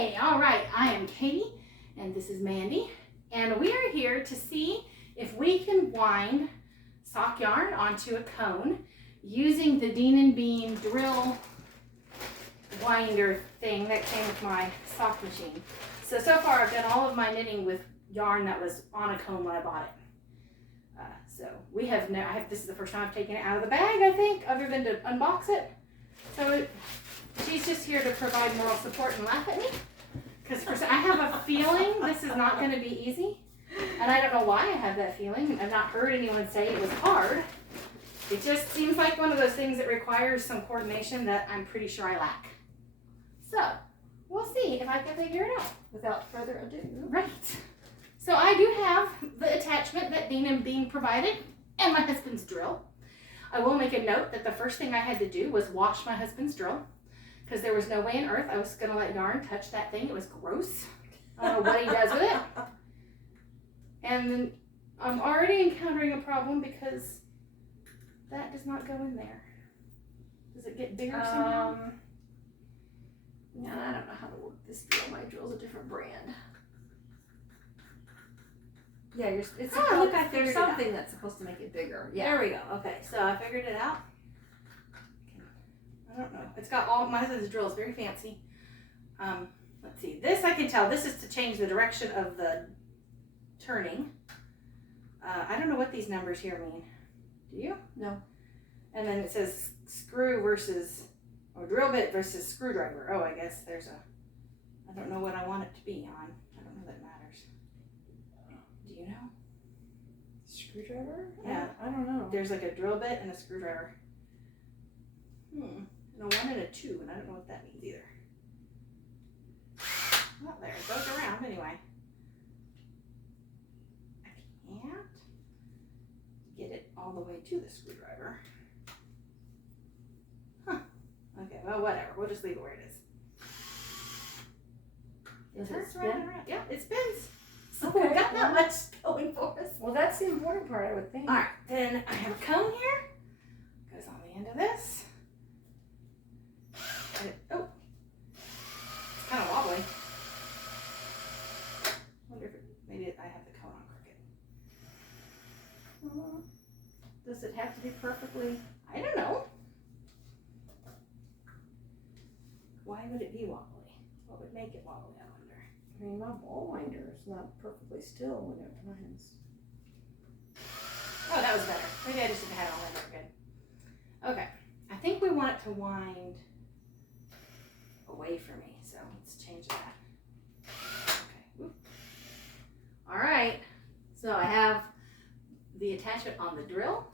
Hey, all right, I am Katie and this is Mandy, and we are here to see if we can wind sock yarn onto a cone using the Dean & Bean drill winder thing that came with my sock machine. So far I've done all of my knitting with yarn that was on a cone when I bought it. So we have no, this is the first time I've taken it out of the bag, I think, other than to unbox it. So she's just here to provide moral support and laugh at me. Because I have a feeling this is not going to be easy. And I don't know why I have that feeling. I've not heard anyone say it was hard. It just seems like one of those things that requires some coordination that I'm pretty sure I lack. So we'll see if I can figure it out without further ado. Right. So I do have the attachment that Dean & Bean provided and my husband's drill. I will make a note that the first thing I had to do was wash my husband's drill because there was no way on earth I was going to let yarn touch that thing. It was gross. I don't know what he does with it. And then I'm already encountering a problem because that does not go in there. Does it get bigger somehow? No, I don't know how to work this drill. My drill's a different brand. Yeah, it's look, there's something that's supposed to make it bigger. Yeah. There we go. Okay, so I figured it out. I don't know. It's got all, my husband's drill is very fancy. Let's see. This I can tell. This is to change the direction of the turning. I don't know what these numbers here mean. Do you? No. And then it says screw versus, or drill bit versus screwdriver. Oh, I guess there's a, I don't know what I want it to be on. I don't know that matters. Do you know? Screwdriver? Yeah. I don't know. There's like a drill bit and a screwdriver. And a 1 and a 2, and I don't know what that means either. Well, there, it goes around anyway. I can't get it all the way to the screwdriver. Huh. Okay, well, whatever. We'll just leave it where it is. It turns around and around. Yeah, it spins. So okay, we've got that much going for us. Well, that's the important part, I would think. All right, then I have a cone here. Goes on the end of this. Oh, it's kind of wobbly. Wonder if maybe I have the cone on crooked. Does it have to be perfectly? I don't know. Why would it be wobbly? What would make it wobbly, I wonder? I mean, my ball winder is not perfectly still when it winds. Oh, that was better. Maybe I just didn't have it all in there good. Okay, I think we want it to wind away from me, so let's change that. Okay. Oop. All right, so I have the attachment on the drill,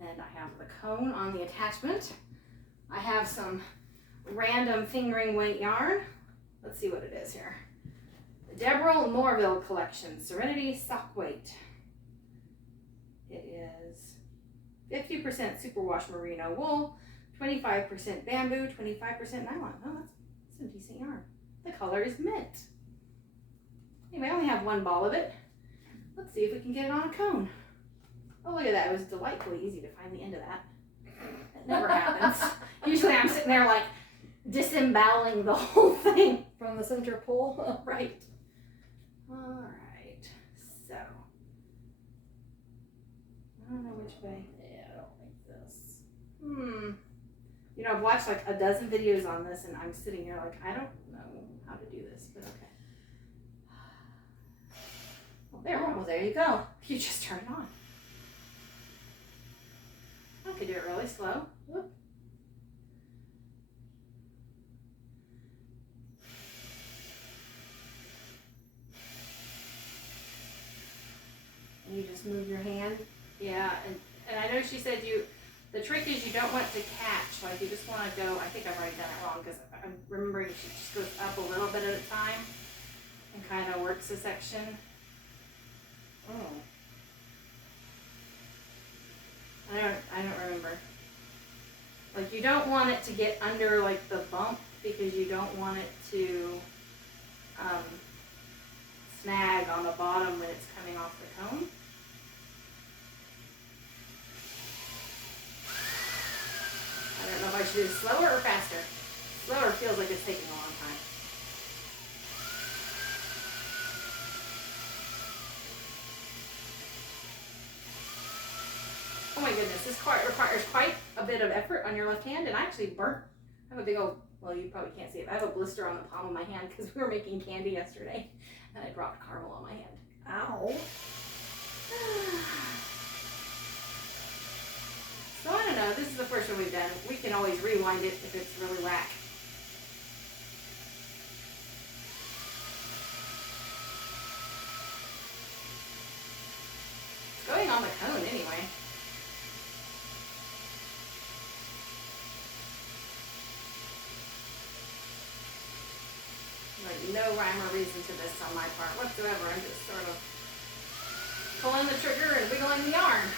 and I have the cone on the attachment. I have some random fingering weight yarn. Let's see what it is here. The Deborah Morville collection, Serenity Sock Weight. It is 50% superwash merino wool, 25% bamboo, 25% nylon. Oh, that's some decent yarn. The color is mint. Anyway, I only have one ball of it. Let's see if we can get it on a cone. Oh, look at that. It was delightfully easy to find the end of that. It never happens. Usually I'm sitting there like disemboweling the whole thing. From the center pole? Right. All right. So, I don't know which way. Yeah, I don't like this. You know, I've watched like a dozen videos on this and I'm sitting here like, I don't know how to do this, but okay. Well, there you go. You just turn it on. I could do it really slow. Whoop. And you just move your hand. Yeah, and I know she said the trick is you don't want to catch, like you just want to go, I think I've already done it wrong because I'm remembering she just goes up a little bit at a time and kind of works a section. Oh. I don't remember. Like you don't want it to get under like the bump because you don't want it to snag on the bottom when it's coming off the cone. I don't know if I should do it slower or faster. Slower feels like it's taking a long time. requires quite a bit of effort on your left hand, and I actually burnt. I have a big old, well, you probably can't see it, but I have a blister on the palm of my hand because we were making candy yesterday, and I dropped caramel on my hand. Ow. So I don't know, this is the first one we've done. We can always rewind it if it's really whack. It's going on the cone anyway. Like no rhyme or reason to this on my part whatsoever. I'm just sort of pulling the trigger and wiggling the yarn.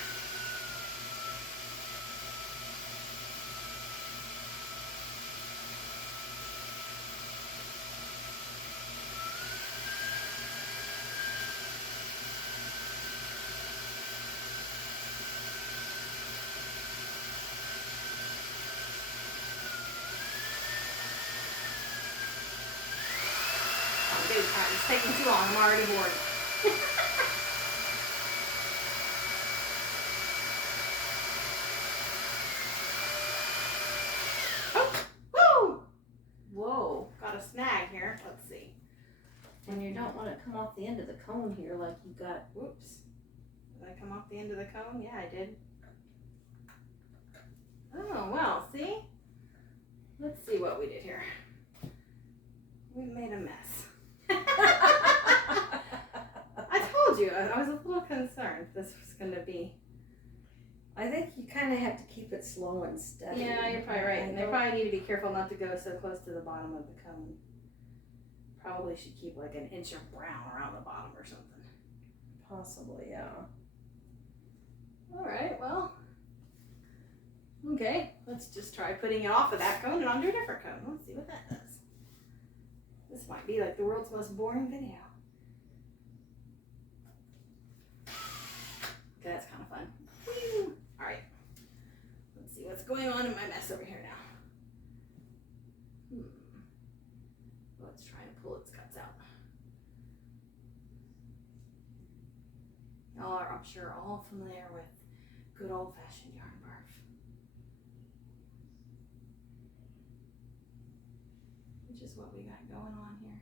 It's taking too long. I'm already bored. Oh, woo! Whoa. Got a snag here. Let's see. And you don't want to come off the end of the cone here like you got. Whoops. Did I come off the end of the cone? Yeah, I did. Oh, well, see? Let's see what we did here. We made a mess. I told you, I was a little concerned this was going to be. I think you kind of have to keep it slow and steady. Yeah, you're probably right. And they probably need to be careful not to go so close to the bottom of the cone. Probably should keep like an inch of brown around the bottom or something. Possibly, yeah. All right, well. Okay, let's just try putting it off of that cone and onto a different cone. Let's see what that does. This might be like the world's most boring video. Okay, that's kind of fun. Woo! All right, let's see what's going on in my mess over here now. Let's try and pull its guts out. Y'all are, I'm sure, all familiar with good old-fashioned yarn barf. Which is what we got going on here.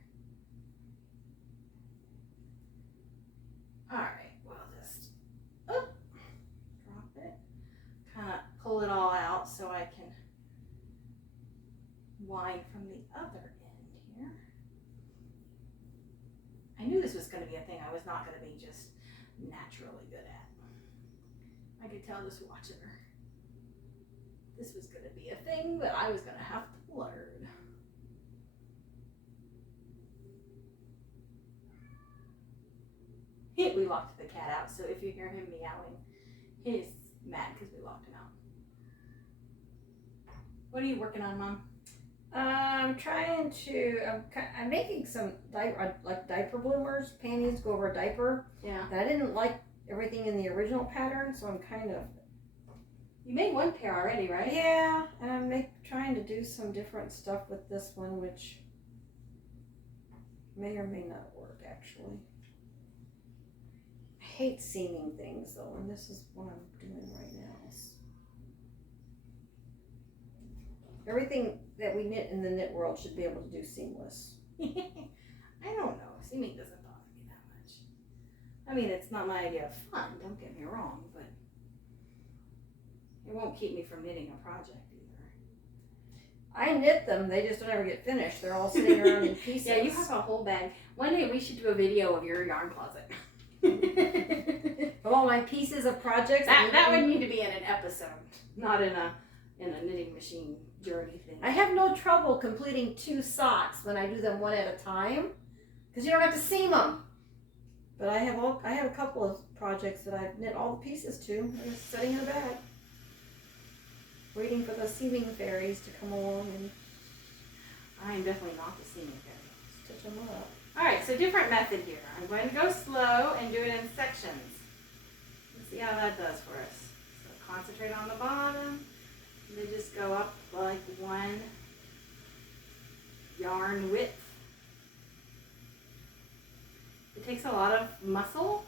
All right, we'll just drop it, kind of pull it all out so I can wind from the other end here. I knew this was going to be a thing I was not going to be just naturally good at. I could tell just watching her. This was going to be a thing that I was going to have to learn. We locked the cat out, so if you hear him meowing, he's mad because we locked him out. What are you working on, Mom? I'm trying to, I'm making some diaper bloomers, panties go over a diaper. Yeah. And I didn't like everything in the original pattern, so I'm kind of. You made one pair already, right? Yeah, and I'm trying to do some different stuff with this one, which may or may not work, actually. I hate seaming things, though, and this is what I'm doing right now. Everything that we knit in the knit world should be able to do seamless. I don't know. Seaming doesn't bother me that much. I mean, it's not my idea of fun, don't get me wrong, but it won't keep me from knitting a project either. I knit them, they just don't ever get finished. They're all sitting around in pieces. Yeah, you have a whole bag. One day we should do a video of your yarn closet. Of all my pieces of projects. That would need to be in an episode, not in a knitting machine journey thing. I have no trouble completing 2 socks when I do them one at a time, because you don't have to seam them. But I have a couple of projects that I've knit all the pieces to. They're just sitting in a bag, waiting for the seaming fairies to come along and. I am definitely not the seaming fairy. Stitch them up. All right, so different method here. I'm going to go slow and do it in sections. Let's see how that does for us. So concentrate on the bottom. They just go up like 1 yarn width. It takes a lot of muscle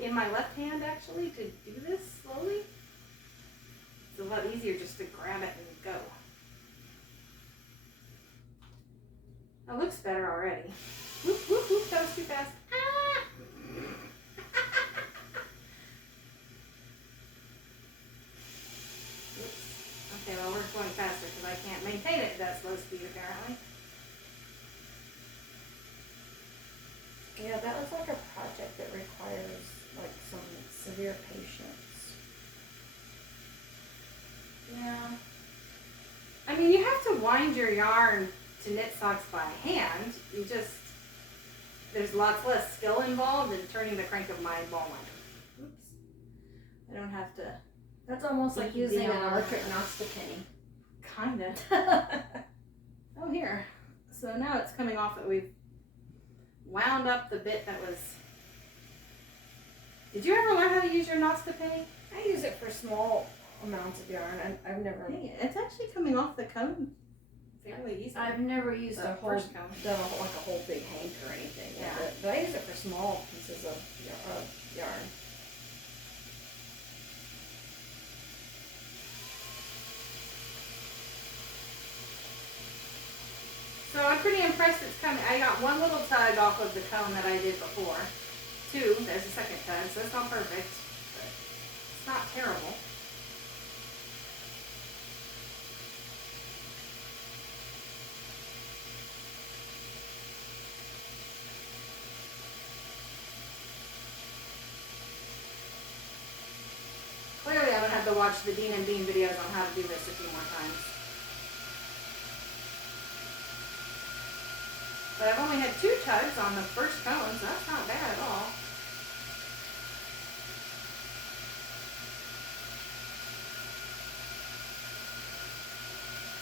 in my left hand actually to do this slowly. a lot easier just to grab it and go. It looks better already. Whoop, whoop, whoop, that was too fast. Ah! Oops. Okay, well, we're going faster because I can't maintain it at that slow speed apparently. Yeah, that looks like a project that requires like some severe patience. Yeah. I mean, you have to wind your yarn to knit socks by hand. There's lots less skill involved in turning the crank of my ball winder. Oops. I don't have to. That's almost like using an electric Nostipini. Kinda. Oh, here. So now it's coming off that we've wound up the bit that was. Did you ever learn how to use your Nostipini? I use it for small amounts of yarn. I've never. Hey, it's actually coming off the cone fairly easily. I've never used The a whole, first cone. done a whole big hank or anything. Yeah. But I use it for small pieces of yarn. So I'm pretty impressed it's coming. I got one little tug off of the cone that I did before. Two, there's a second tug, so it's not perfect, but it's not terrible. Clearly I'm gonna have to watch the Dean and Bean videos on how to do this a few more times. But I've only had 2 tugs on the first cone, so that's not bad at all.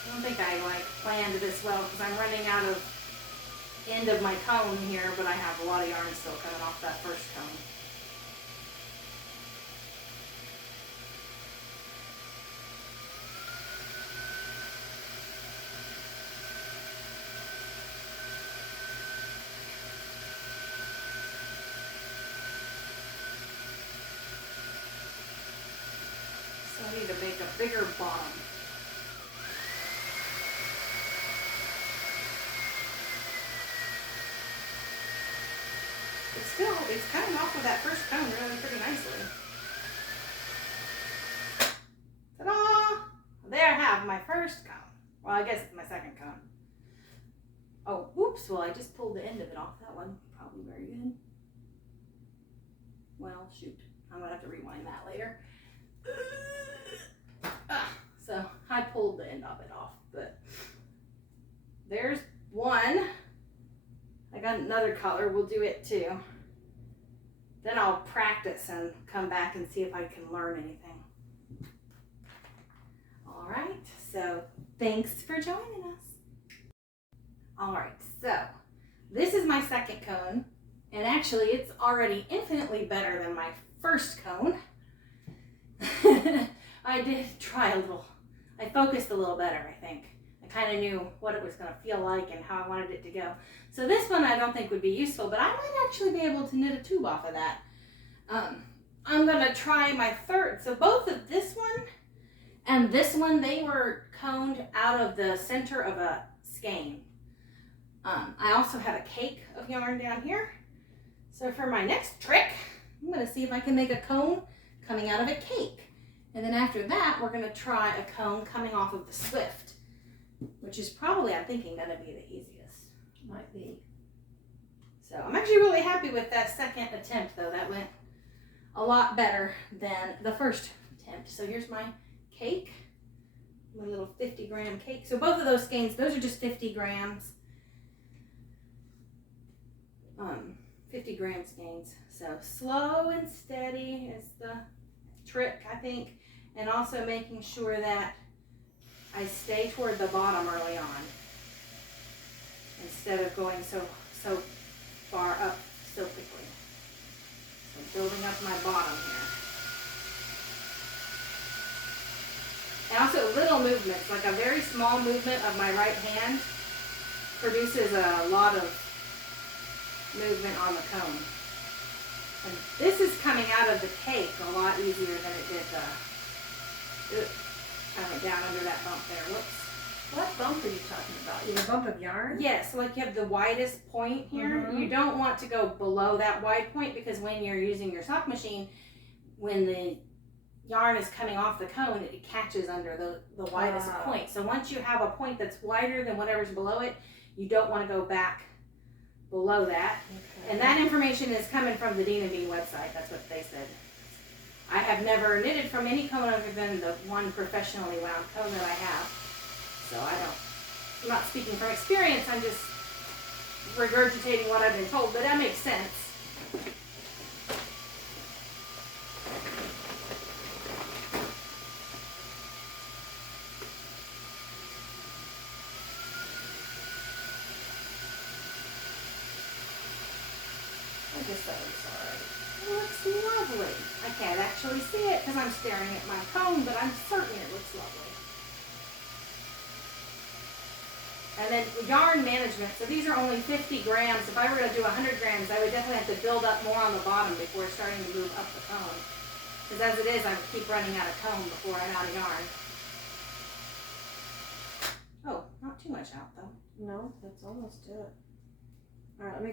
I don't think I planned this well because I'm running out of end of my cone here, but I have a lot of yarn still coming off that first cone. So I need to make a bigger bottom. It's coming off of that first cone really pretty nicely. Ta-da! There I have my first cone. Well, I guess it's my second cone. Oh, whoops, well I just pulled the end of it off. That one probably very good. Well, shoot. I'm gonna have to rewind that later. So I pulled the end of it off, but there's one. I got another color, we'll do it too. Then I'll practice and come back and see if I can learn anything. All right, so thanks for joining us. All right, so this is my second cone, and actually it's already infinitely better than my first cone. I did try a little, I focused a little better, I think. I kind of knew what it was going to feel like and how I wanted it to go. So this one I don't think would be useful, but I might actually be able to knit a tube off of that. I'm going to try my third. So both of this one and this one, they were coned out of the center of a skein. I also have a cake of yarn down here. So for my next trick, I'm going to see if I can make a cone coming out of a cake. And then after that, we're going to try a cone coming off of the Swift, which is probably, I'm thinking, going to be the easiest. Might be. So I'm actually really happy with that second attempt, though. That went a lot better than the first attempt. So here's my cake, my little 50-gram cake. So both of those skeins, those are just 50 grams. 50-gram skeins. So slow and steady is the trick, I think. And also making sure that I stay toward the bottom early on instead of going so far up so quickly. So building up my bottom here. And also little movements, like a very small movement of my right hand produces a lot of movement on the cone. And this is coming out of the cake a lot easier than it did the kind of down under that bump there. Whoops. What bump are you talking about? You have a bump of yarn? Yes, so like you have the widest point here. Mhm. You don't want to go below that wide point because when you're using your sock machine, when the yarn is coming off the cone, it catches under the widest point. So once you have a point that's wider than whatever's below it, you don't want to go back below that. Okay. And that information is coming from the Dean and Bean website. That's what they said. I have never knitted from any cone other than the one professionally wound cone that I have. So I'm not speaking from experience, I'm just regurgitating what I've been told, but that makes sense. I guess that looks alright. It looks lovely. I can't actually see it because I'm staring at my cone, but I'm certain it looks lovely. And then yarn management. So these are only 50 grams. If I were going to do 100 grams, I would definitely have to build up more on the bottom before starting to move up the cone. Because as it is, I would keep running out of cone before I'm out of yarn. Oh, not too much out though. No, that's almost it. Alright, let me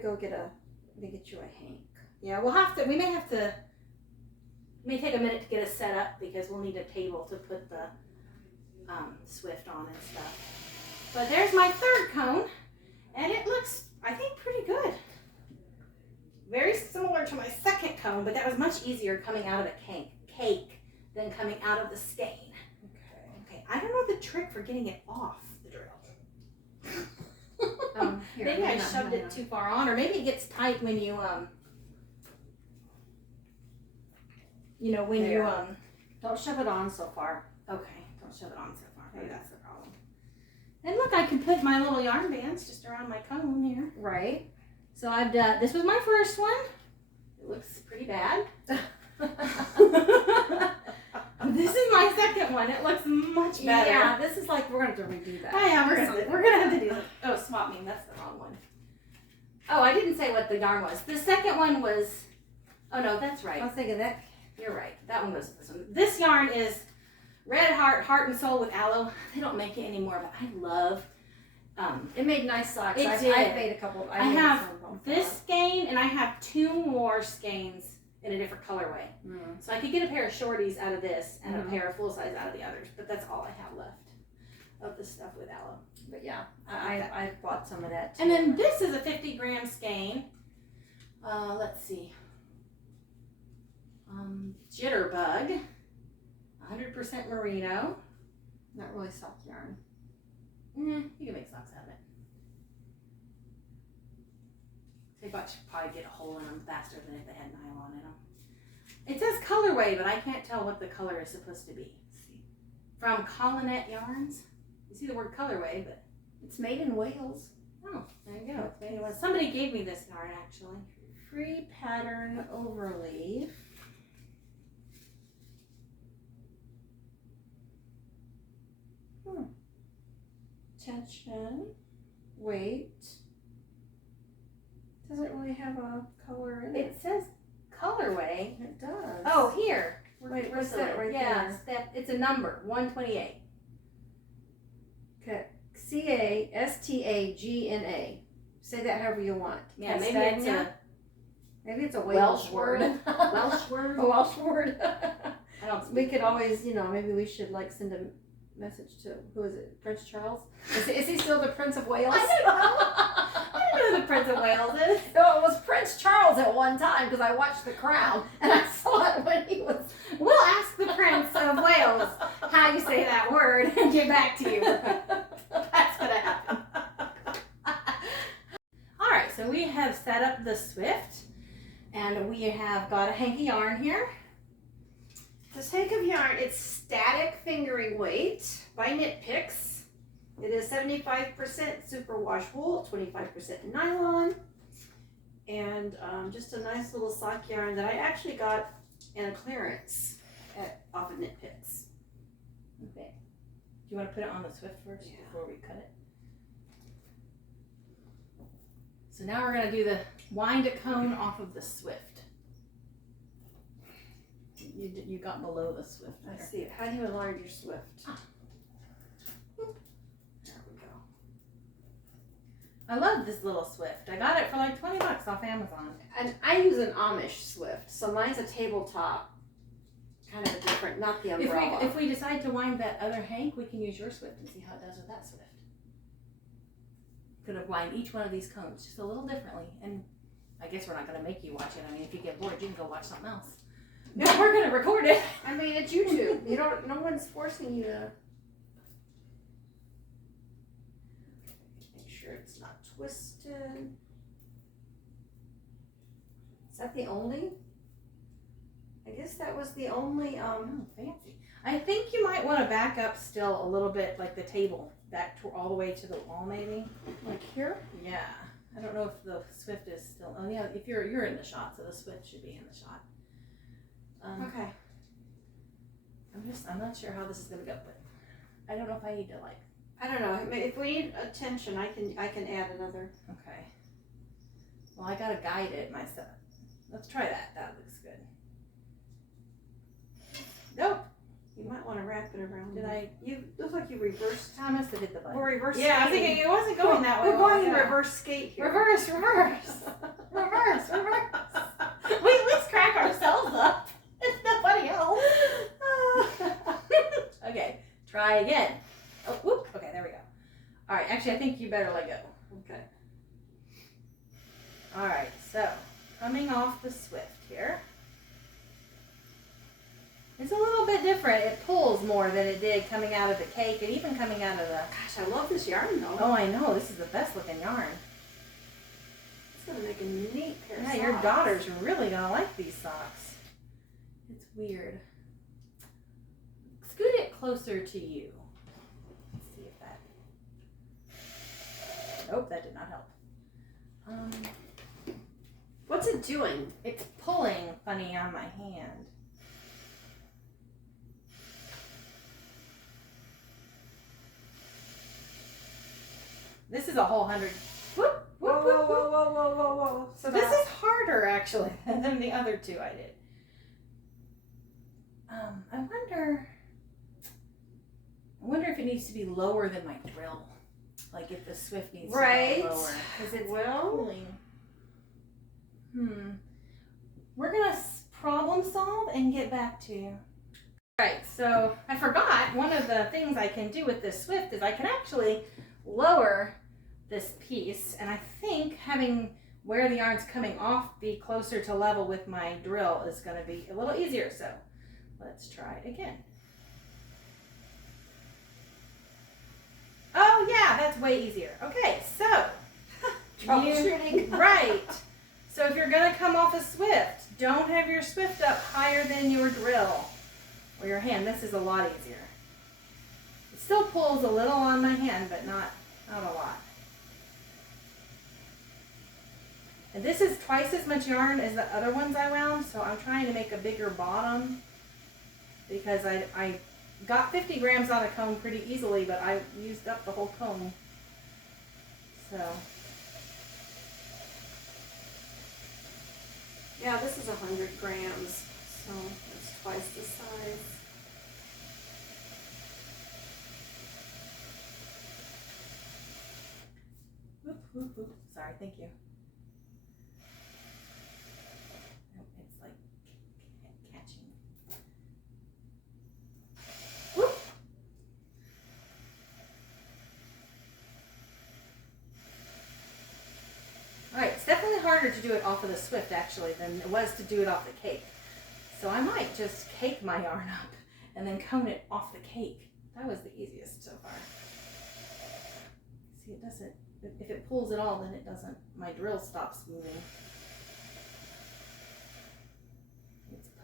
get you a hank. Yeah, we may have to, it may take a minute to get us set up because we'll need a table to put the Swift on and stuff. But there's my third cone, and it looks, I think, pretty good. Very similar to my second cone, but that was much easier coming out of the cake than coming out of the skein. Okay, I don't know the trick for getting it off the drill. Maybe I shoved it too far on, or maybe it gets tight when you, Don't shove it on so far. Okay, don't shove it on so far. Maybe that's the problem. And look, I can put my little yarn bands just around my cone here. Right. So I've done, this was my first one. It looks pretty bad. This is my second one. It looks much better. Yeah, this is like, we're going to have to redo that. Oh yeah, we're gonna have to do that. Oh, swap me, that's the wrong one. Oh, I didn't say what the yarn was. The second one was, oh no, that's right. I was thinking that. You're right. That one goes with this one. This yarn is Red Heart and Soul with aloe. They don't make it anymore, but I love. It made nice socks. I've made a couple. I have this skein, and I have 2 more skeins in a different colorway. So I could get a pair of shorties out of this and a pair of full size out of the others, but that's all I have left of the stuff with aloe. But yeah, I bought some of that too. And then this is a 50-gram skein. Let's see. Jitterbug, 100% merino. Not really soft yarn. You can make socks out of it. They should probably get a hole in them faster than if they had nylon in them. It says colorway, but I can't tell what the color is supposed to be. Let's see. From Collinette Yarns. You see the word colorway, but it's made in Wales. Oh, there you go. It's made in Wales. Somebody gave me this yarn actually. Free pattern overleaf. Tension, weight. Doesn't really have a color in it. It says colorway. It does. Oh, here. Wait, what's that right there? Yeah, it's a number, 128. Okay, CASTAGNA. Say that however you want. Yeah, maybe it's a Welsh word. Welsh word. A Welsh word. I don't. We could always, maybe we should send a message to, who is it, Prince Charles? Is he still the Prince of Wales? I don't know. I don't know who the Prince of Wales is. No, it was Prince Charles at one time because I watched The Crown and I saw it when he was. We'll ask the Prince of Wales how you say that word and get back to you. That's gonna happen. All right, so we have set up the Swift and we have got a hanky yarn here. This hank of yarn, it's static fingering weight by Knit Picks. It is 75% superwash wool, 25% nylon, and just a nice little sock yarn that I actually got in a clearance off of Knit Picks. Okay. Do you want to put it on the Swift first before we cut it? So now we're going to do the wind a cone off of the Swift. you got below the swift there. Let's see. How do you enlarge your swift? There we go. I love this little swift. I got it for like $20 off Amazon. And I use an Amish swift, so mine's a tabletop, kind of a different, not the umbrella. If we decide to wind that other hank, we can use your swift and see how it does with that swift. Could have wind each one of these cones just a little differently, and I guess we're not going to make you watch it. I mean, if you get bored, you can go watch something else. No, we're going to record it. I mean, it's YouTube. You don't. No one's forcing you to. Make sure it's not twisted. Is that the only? I guess that was the only. Oh, fancy. I think you might want to back up still a little bit, like the table, back to all the way to the wall, maybe. Like here? Yeah. I don't know if the swift is still. Oh yeah, if you're in the shot, so the swift should be in the shot. Okay. I'm not sure how this is gonna go, but I don't know if I need to like. I don't know. If we need attention, I can add another. Okay. Well, I gotta guide it myself. Let's try that. That looks good. Nope. You might want to wrap it around. Did I? You look like you reversed. I must have hit the button. We're reverse. Yeah, I was skating. thinking it wasn't going that way. We're going in reverse skate here. Reverse. Reverse. We at least crack ourselves up. It's nobody else. Okay, try again. Oh, whoop. Okay, there we go. All right, actually, I think you better let go. Okay. All right, so coming off the swift here. It's a little bit different. It pulls more than it did coming out of the cake and even coming out of the... Gosh, I love this yarn though. Oh, I know. This is the best looking yarn. It's going to make a neat pair of Yeah, socks. your daughter's really going to like these socks. It's weird. Scoot it closer to you. Let's see if that... Nope, that did not help. What's it doing? It's pulling funny on my hand. This is a whole 100. Whoop, Whoa, whoop, whoa, whoop, whoa, whoop. whoa, whoa, whoa, whoa. So this is harder actually than the other two I did. I wonder if it needs to be lower than my drill. Like if the swift needs to be lower. Because it's pulling. We're going to problem solve and get back to you. Alright, so I forgot one of the things I can do with this swift is I can actually lower this piece, and I think having where the yarn's coming off be closer to level with my drill is going to be a little easier. So let's try it again. Oh yeah, that's way easier. Okay, so troubleshooting. Right. So if you're going to come off a swift, don't have your swift up higher than your drill or your hand. This is a lot easier. It still pulls a little on my hand, but not a lot. And this is twice as much yarn as the other ones I wound, so I'm trying to make a bigger bottom because I got 50 grams on a comb pretty easily, but I used up the whole comb. So. Yeah, this is 100 grams, so it's twice the size. Whoop, whoop, whoop. Sorry, thank you. It's like catching. Whoop. Alright, it's definitely harder to do it off of the swift actually than it was to do it off the cake. So I might just cake my yarn up and then cone it off the cake. That was the easiest so far. See, it doesn't. If it pulls at all, then it doesn't. My drill stops moving.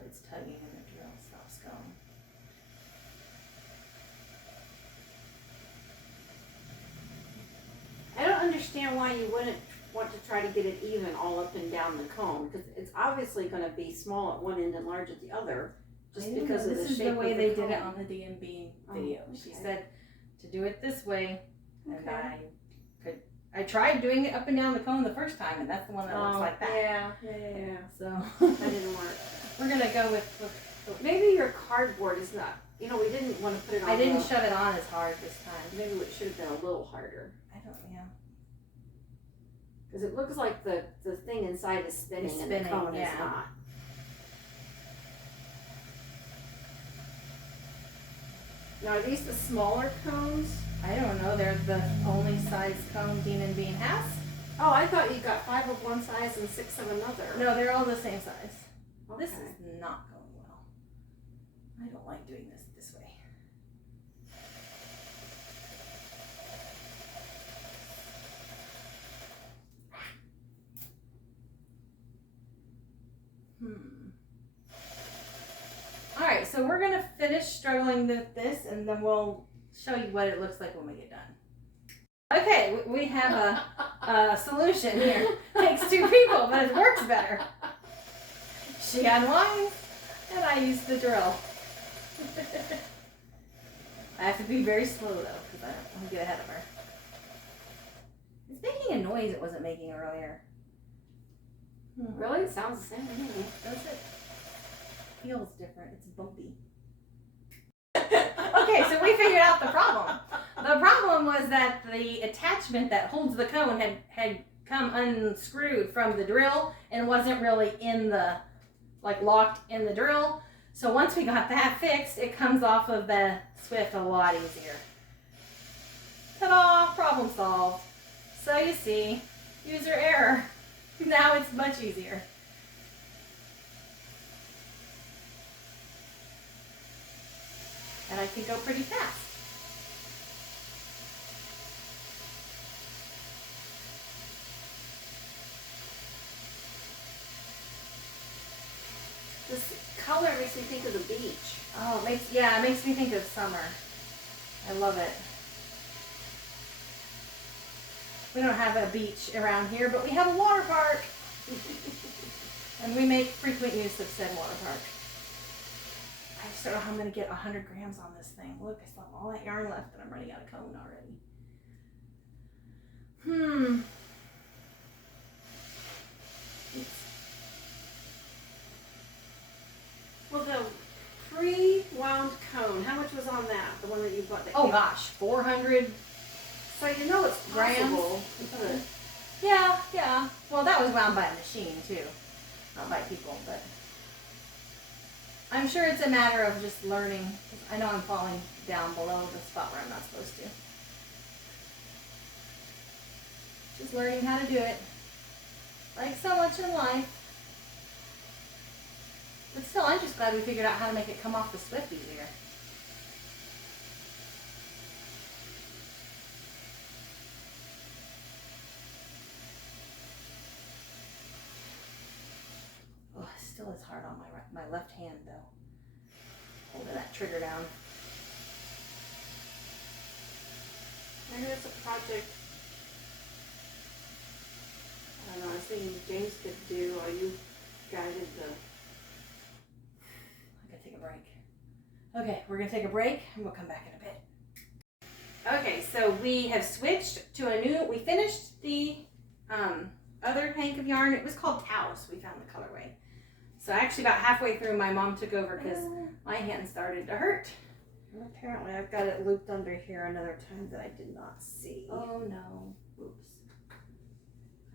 It's tugging and the drill stops going. I don't understand why you wouldn't want to try to get it even all up and down the comb, because it's obviously going to be small at one end and large at the other, just because of the shape of the comb. This is the way they did it on the DMB video. Oh, okay. She said to do it this way, and Okay. I tried doing it up and down the cone the first time, and that's the one that looks like that. Yeah. So That didn't work. we're gonna go with Maybe your cardboard is not, you know, we didn't want to put it on. I didn't shove it on as hard this time. Maybe it should have been a little harder. I don't, yeah. Because it looks like the thing inside is spinning, and the cone is not. Now, are these the smaller cones? I don't know. They're the only size cone Demon Bean has. Oh, I thought you got 5 of one size and 6 of another. No, they're all the same size. Okay. This is not going well. I don't like doing this way. All right, so we're gonna finish struggling with this, and then we'll show you what it looks like when we get done. Okay, we have a solution here. Takes 2 people, but it works better. She unwinds, and I use the drill. I have to be very slow though, because I don't want to get ahead of her. It's making a noise it wasn't making earlier. Really? It sounds the same to me. Does it? Feels different. It's bumpy. Okay, so we figured out the problem. The problem was that the attachment that holds the cone had come unscrewed from the drill and wasn't really in the, like, locked in the drill. So once we got that fixed, it comes off of the Swift a lot easier. Ta-da! Problem solved. So you see, user error. Now it's much easier. And I can go pretty fast. This color makes me think of the beach. Oh, it makes me think of summer. I love it. We don't have a beach around here, but we have a water park. And we make frequent use of said water park. I just don't know how I'm going to get 100 grams on this thing. Look, I still have all that yarn left and I'm running out of cone already. Well, the pre-wound cone, how much was on that? The one that you bought? Oh gosh, 400. So you know it's possible. Yeah. Well, that was wound by a machine too, not by people, but I'm sure it's a matter of just learning. I know I'm falling down below the spot where I'm not supposed to. Just learning how to do it, like so much in life. But still, I'm just glad we figured out how to make it come off the Swift easier. Oh, it still is hard on my left hand though. Holding that trigger down. Maybe it's a project. I don't know, I was thinking James could do, or you guided the... I gotta take a break. Okay, we're gonna take a break and we'll come back in a bit. Okay, so we have switched to we finished the other hank of yarn. It was called Taos. We found the colorway. So actually about halfway through, my mom took over because my hand started to hurt. And apparently I've got it looped under here another time that I did not see. Oh no, oops.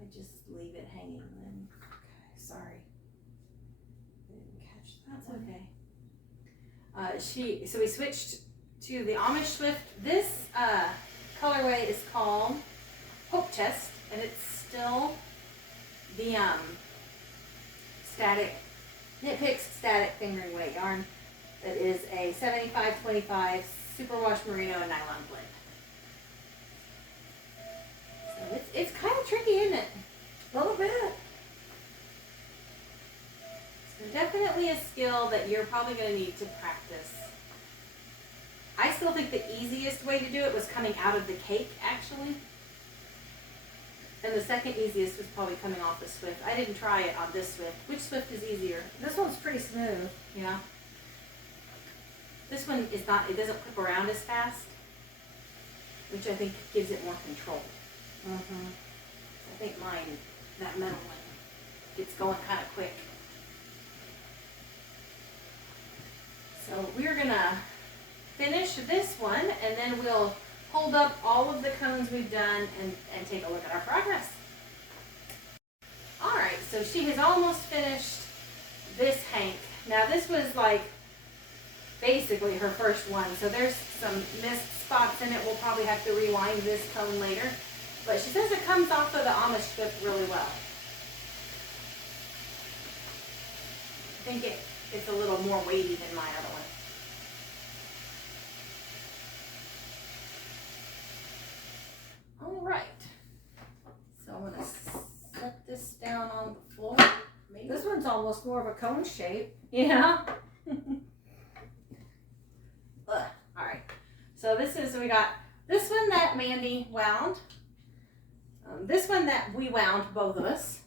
I just leave it hanging then. Okay, sorry. I didn't catch that. That's okay. So we switched to the Amish Swift. This colorway is called Hope Chest, and it's still the Knit Picks static fingering weight yarn. That is a 75-25 superwash merino and nylon blend. So it's kind of tricky, isn't it? A little bit. So definitely a skill that you're probably going to need to practice. I still think the easiest way to do it was coming out of the cake, actually. And the second easiest was probably coming off the Swift. I didn't try it on this Swift. Which Swift is easier? This one's pretty smooth. Yeah. This one is not, it doesn't clip around as fast, which I think gives it more control. I think mine, that metal one, gets going kind of quick. So we're gonna finish this one, and then we'll hold up all of the cones we've done and take a look at our progress. All right, so she has almost finished this hank. Now this was like basically her first one, so there's some missed spots in it. We'll probably have to rewind this cone later, but she says it comes off of the Amish strip really well. I think it's a little more weighty than my other one. All right, so I'm gonna set this down on the floor. Maybe. This one's almost more of a cone shape. Yeah. All right, so we got this one that Mandy wound, this one that we wound, both of us.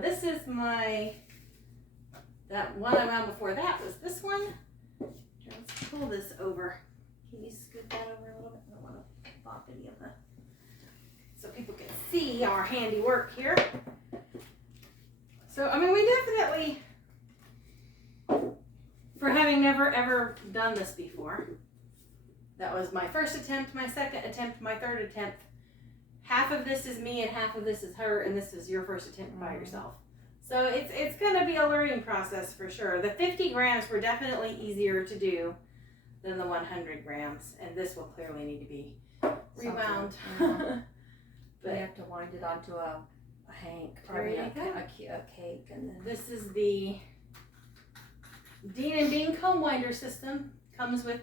This is that one I wound before that was this one. Let's pull this over. Can you scoot that over a little bit? I don't want to bop any of the, so people can see our handiwork here. So, I mean, we definitely, for having never ever done this before, that was my first attempt, my second attempt, my third attempt. Half of this is me and half of this is her, and this is your first attempt by yourself. So it's going to be a learning process for sure. The 50 grams were definitely easier to do than the 100 grams, and this will clearly need to be rewound. But you have to wind it onto a hank, probably a cake, and then this is the Dean and Bean comb winder system. Comes with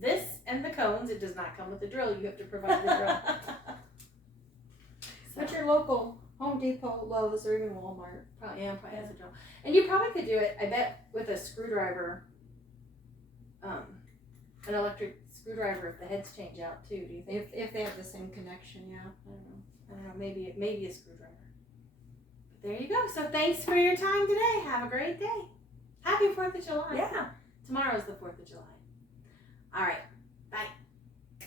this and the cones. It does not come with the drill. You have to provide the drill. At your local Home Depot, Lowe's, or even Walmart. Probably has a drill. And you probably could do it, I bet, with a screwdriver, an electric screwdriver if the heads change out too. Do you think? If they have the same connection, yeah. I don't know. Maybe a screwdriver. But there you go. So thanks for your time today. Have a great day. Happy 4th of July. Yeah. Tomorrow's the 4th of July. All right.